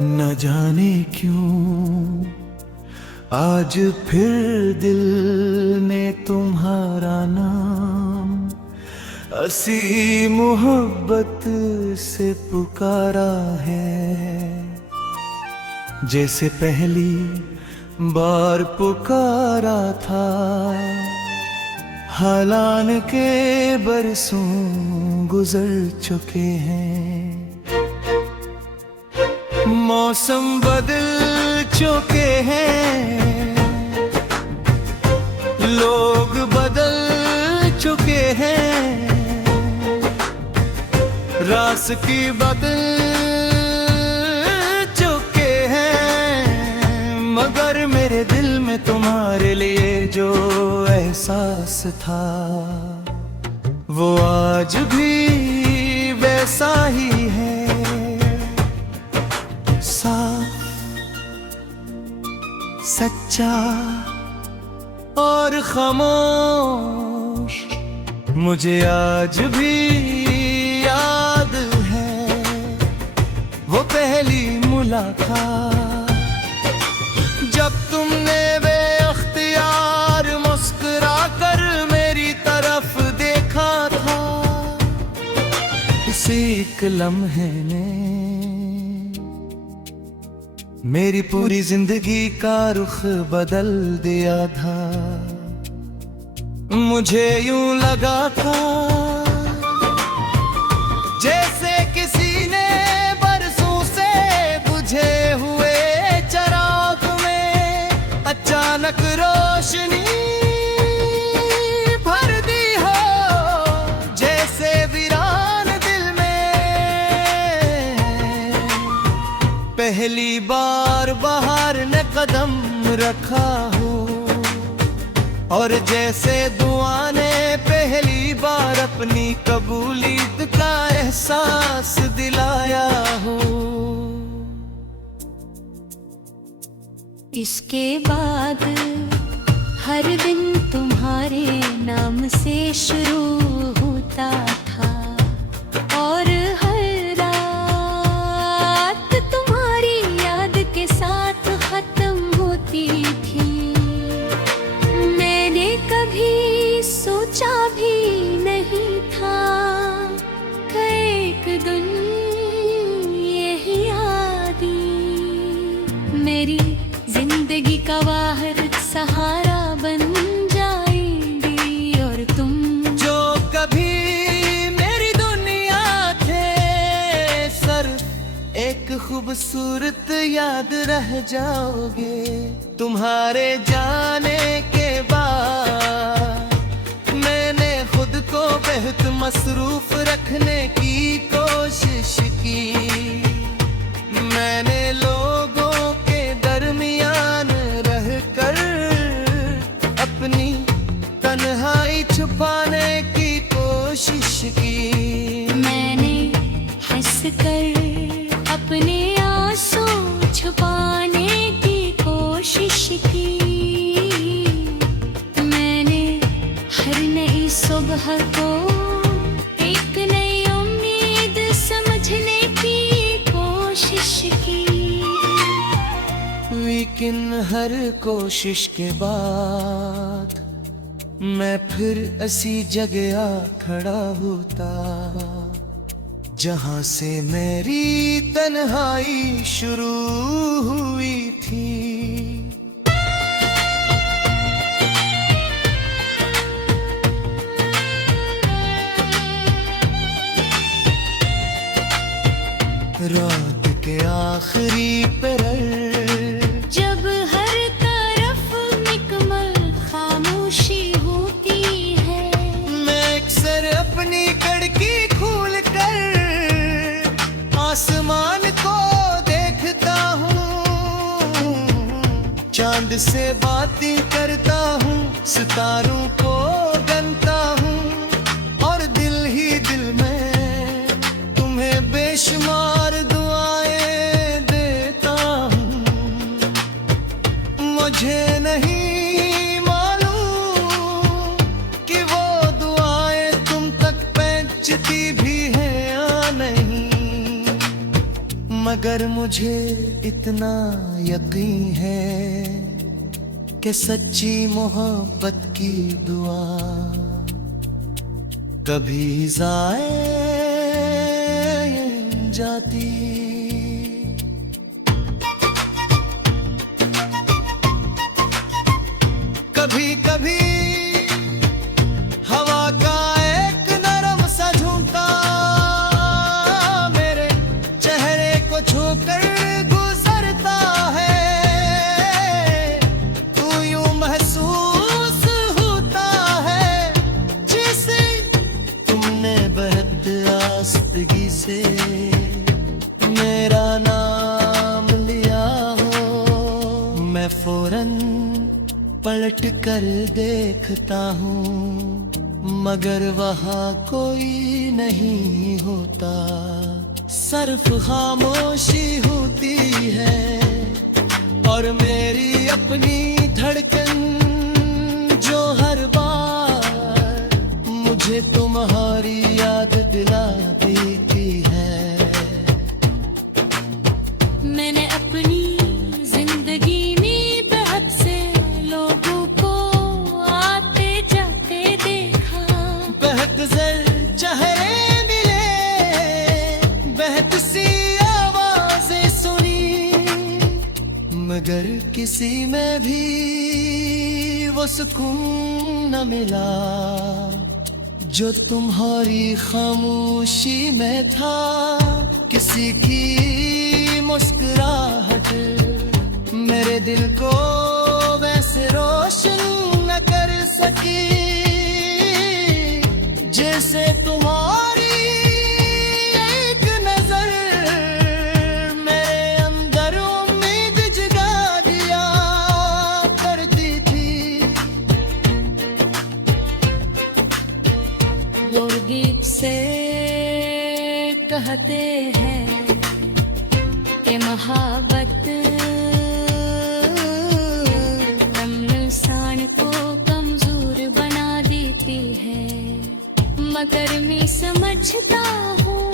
न जाने क्यों आज फिर दिल ने तुम्हारा नाम हसी मोहब्बत से पुकारा है। जैसे पहली बार पुकारा था, हालान के बरसों गुजर चुके हैं। मौसम बदल चुके हैं, लोग बदल चुके हैं, रास की बदल चुके हैं। मगर मेरे दिल में तुम्हारे लिए जो एहसास था वो आज भी वैसा ही है। साफ, सच्चा और खामोश मुझे आज भी याद है वो पहली मुलाकात, जब तुमने बेअख्तियार मुस्कुरा कर मेरी तरफ देखा था। इस एक लम्हे ने मेरी पूरी जिंदगी का रुख बदल दिया था। मुझे यूं लगा था जैसे किसी ने बरसों से बुझे हुए चिराग में अचानक रोशनी भर दी हो। जैसे वीरान दिल में पहली बार बाहर ने कदम रखा हो, और जैसे दुआ ने पहली बार अपनी कबूलियत का एहसास दिलाया हो। इसके बाद हर दिन तुम्हारे नाम से शुरू होता था, और हर रात तुम्हारी याद के साथ खत्म होती थी। मैंने कभी सोचा भी नहीं था कि एक दिन यही यादें मेरी जिंदगी का वाहिद सहारा बन जाएंगी। और तुम जो कभी मेरी दुनिया थे, सिर्फ एक खूबसूरत याद रह जाओगे। तुम्हारे जाने के बाद मैंने खुद को बेहद मसरूफ रखने की कोशिश की। मैंने लोगों के दरमियान रहकर अपनी तन्हाई छुपाने की कोशिश की। मैंने हंस कर अपने आंसू छुपाने की कोशिश की। मैंने हर नई सुबह को एक नई उम्मीद समझने की कोशिश की। लेकिन हर कोशिश के बाद मैं फिर ऐसी जगह आ खड़ा होता जहां से मेरी तन्हाई शुरू हुई थी। रात के आखिरी पहर जब हर तरफ निकमल खामोशी होती है, मैं अक्सर अपनी खिड़की खोल कर आसमान को देखता हूँ। चांद से बातें करता हूँ, सितारों को गनता हूँ, और दिल ही दिल में तुम्हें बेशुमार दुआएं देता हूँ। मुझे नहीं मालूम कि वो दुआएं तुम तक पहुंचती भी हैं या नहीं, मगर मुझे इतना यकीन है कि सच्ची मोहब्बत की दुआ कभी ज़ाए जाती। कभी कभी हवा का एक नरम सा झोंका मेरे चेहरे को छूकर गुजरता है। तू यूं महसूस होता है जैसे तुमने बेहद आस्तगी से मेरा नाम लिया हो। मैं फौरन पलट कर देखता हूँ मगर वहाँ कोई नहीं होता, सिर्फ खामोशी होती है और मेरी अपनी धड़कन जो हर बार मुझे तुम्हारी याद दिला देती है। मैंने अपनी जिंदगी में बहुत से लोगों को आते जाते देखा। बेहतज़र चेहरे मिले, बेहद सी आवाजें सुनी, मगर किसी में भी वो सुकून न मिला जो तुम्हारी खामोशी में था। किसी की मुस्कुराहट मेरे दिल को वैसे रोशन न कर सकी जैसे तुम्हारी एक नजर मेरे अंदर उम्मीद जगा दिया करती थी। लोग से कहते हैं कि मोहब्बत इंसान को कमजोर बना देती है, मगर मैं समझता हूँ